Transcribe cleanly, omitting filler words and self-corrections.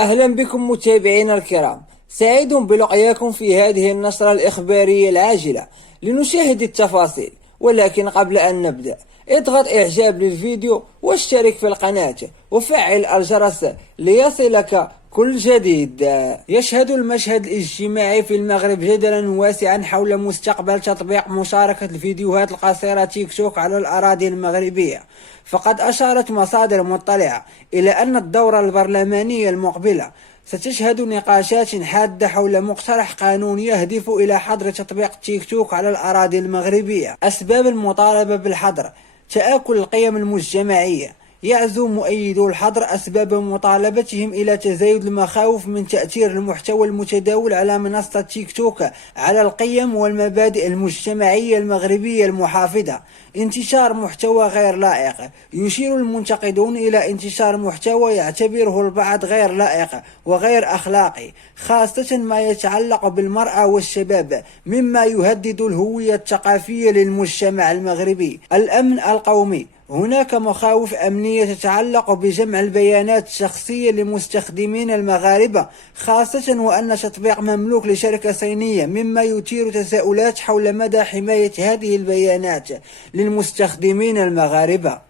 أهلا بكم متابعينا الكرام، سعيد بلقياكم في هذه النشرة الإخبارية العاجلة لنشاهد التفاصيل. ولكن قبل أن نبدأ، اضغط إعجاب للفيديو واشترك في القناة وفعل الجرس ليصلك كل جديد. يشهد المشهد الاجتماعي في المغرب جدلا واسعا حول مستقبل تطبيق مشاركة الفيديوهات القصيرة تيك توك على الأراضي المغربية. فقد أشارت مصادر مطلعة إلى أن الدورة البرلمانية المقبلة ستشهد نقاشات حادة حول مقترح قانون يهدف إلى حظر تطبيق تيك توك على الأراضي المغربية. أسباب المطالبة بالحظر: تآكل القيم المجتمعية. يعزو مؤيدو الحظر أسباب مطالبتهم إلى تزايد المخاوف من تأثير المحتوى المتداول على منصة تيك توك على القيم والمبادئ المجتمعية المغربية المحافظة. انتشار محتوى غير لائق. يشير المنتقدون إلى انتشار محتوى يعتبره البعض غير لائق وغير أخلاقي، خاصة ما يتعلق بالمرأة والشباب، مما يهدد الهوية الثقافية للمجتمع المغربي. الأمن القومي. هناك مخاوف أمنية تتعلق بجمع البيانات الشخصية لمستخدمين المغاربة، خاصة وأن تطبيق مملوك لشركة صينية، مما يثير تساؤلات حول مدى حماية هذه البيانات للمستخدمين المغاربة.